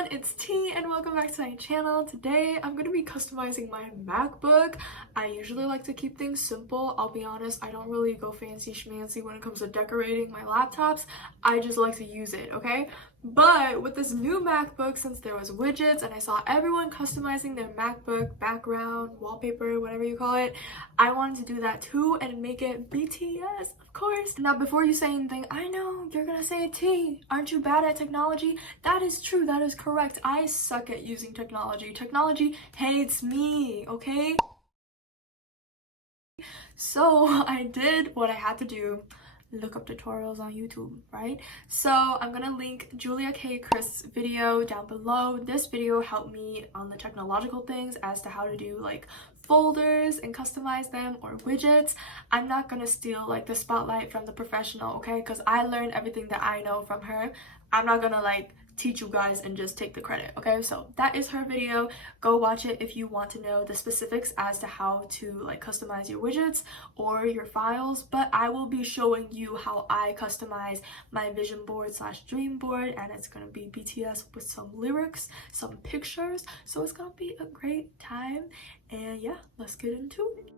everyone, it's T and welcome back to my channel. Today I'm going to be customizing my MacBook. I usually like to keep things simple. I'll be honest, I don't really go fancy schmancy when it comes to decorating my laptops. I just like to use it, okay? But with this new MacBook, since there was widgets and I saw everyone customizing their MacBook background, wallpaper, whatever you call it, I wanted to do that too and make it BTS, of course. Now before you say anything, I know you're gonna say, T, aren't you bad at technology? That is true, that is correct. I suck at using technology. Technology hates me, okay? So I did what I had to do, look up tutorials on YouTube, right? So I'm gonna link Julia K. Chris' video down below. This video helped me on the technological things as to how to do like folders and customize them or widgets. I'm not gonna steal like the spotlight from the professional, okay? Because I learned everything that I know from her. I'm not gonna like teach you guys and just take the credit, okay? So that is her video. Go watch it if you want to know the specifics as to how to like customize your widgets or your files, but I will be showing you how I customize my vision board slash dream board, and it's gonna be BTS with some lyrics, some pictures, so it's gonna be a great time. And yeah, let's get into it.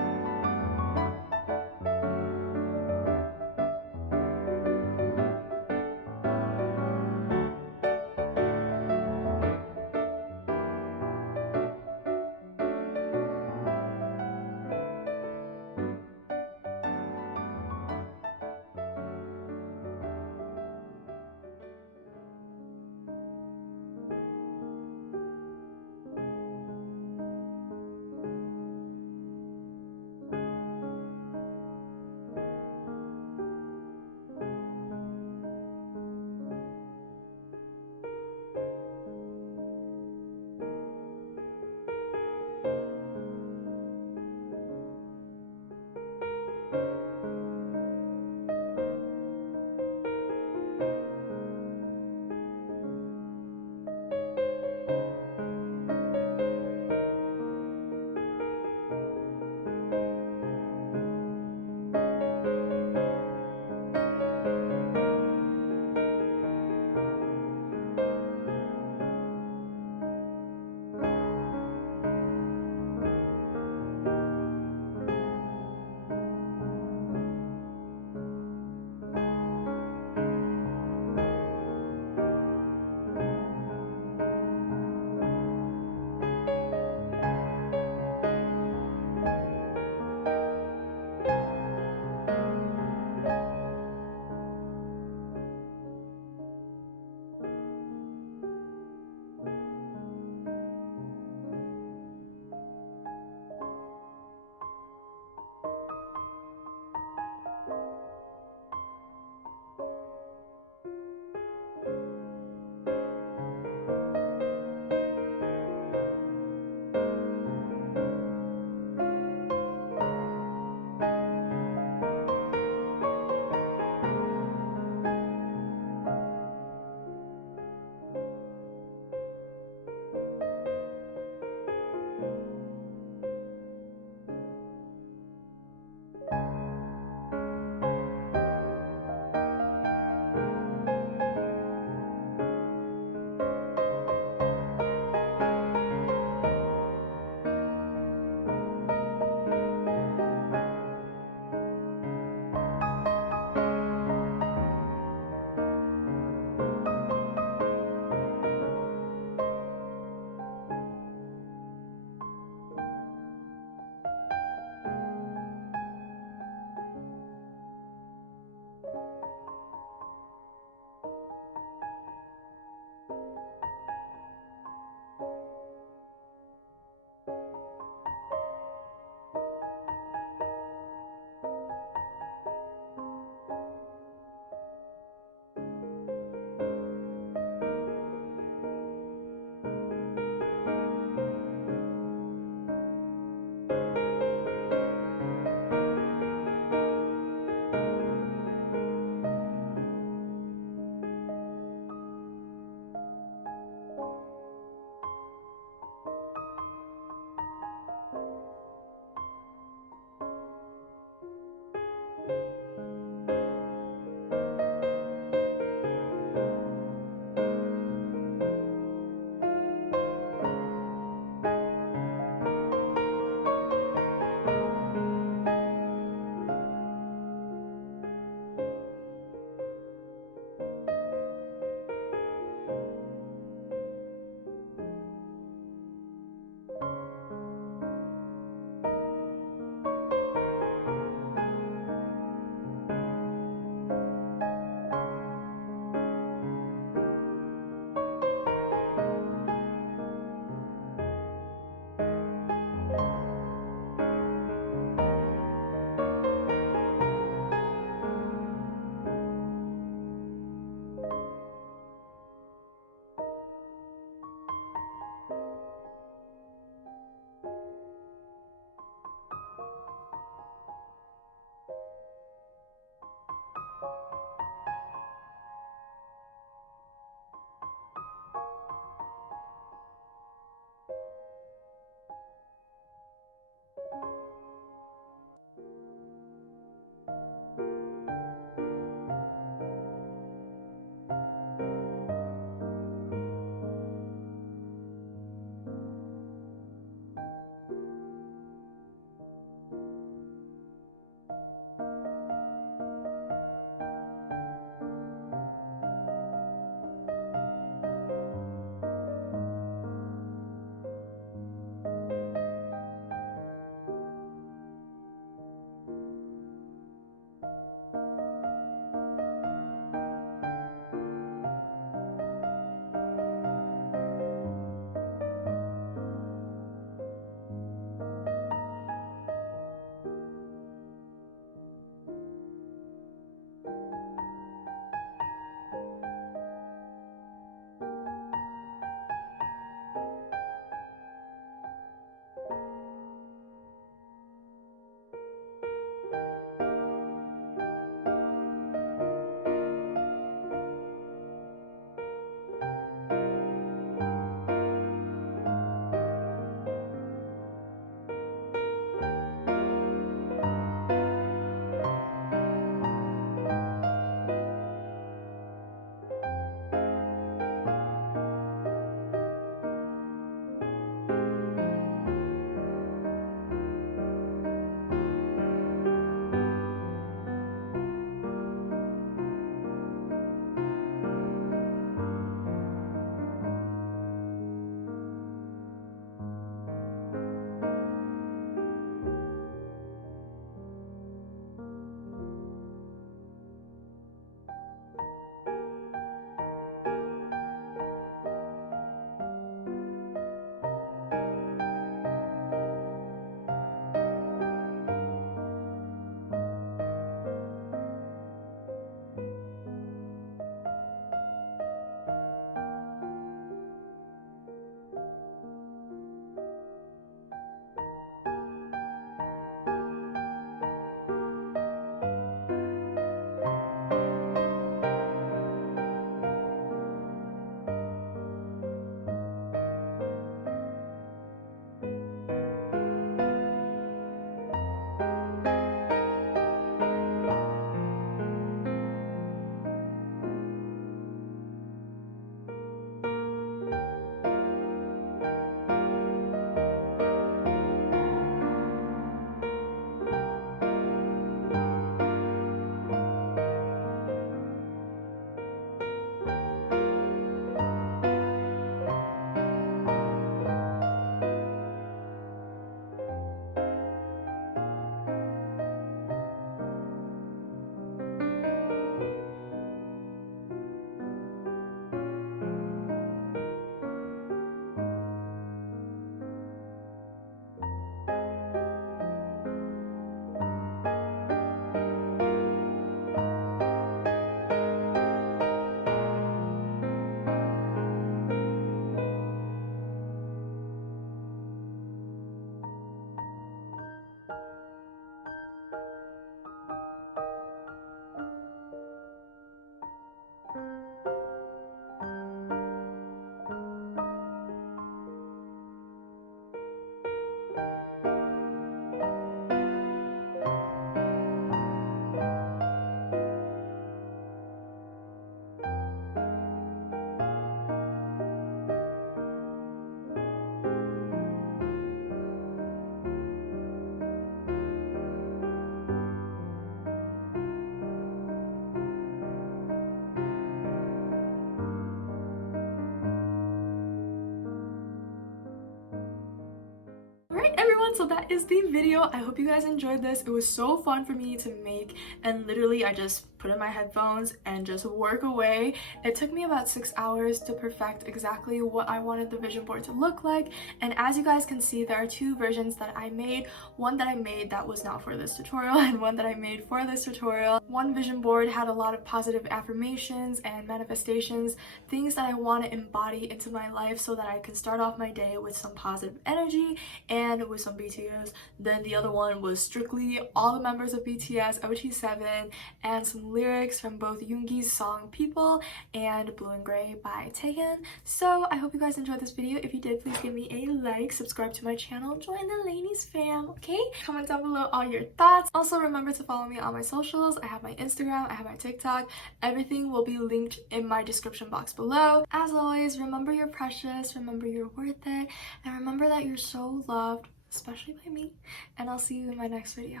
so that is the video. I hope you guys enjoyed this. It was so fun for me to make, and literally I just put in my headphones and just work away. It took me about 6 hours to perfect exactly what I wanted the vision board to look like, and as you guys can see, there are two versions that I made. One that I made that was not for this tutorial and one that I made for this tutorial. One vision board had a lot of positive affirmations and manifestations, things that I want to embody into my life so that I can start off my day with some positive energy and with some BTS. Then the other one was strictly all the members of BTS, OT7, and some lyrics from both Yoongi's song People and Blue and Gray by Taehyun. So I hope you guys enjoyed this video. If you did, please give me a like, subscribe to my channel, join the Lainey's fam, okay? Comment down below all your thoughts. Also remember to follow me on my socials. I have my Instagram, I have my TikTok. Everything will be linked in my description box below. As always, remember you're precious, remember you're worth it, and remember that you're so loved, especially by me. And I'll see you in my next video.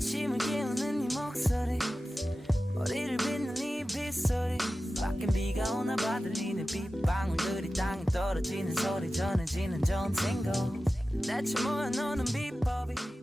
아침을 깨우는 네 목소리 머리를 빗는 네 빗소리 밖엔 비가 오나 봐 들리는 빗방울들이 땅에 떨어지는 소리 전해지는 좋은 탱고 대체 뭐야 너는 비법이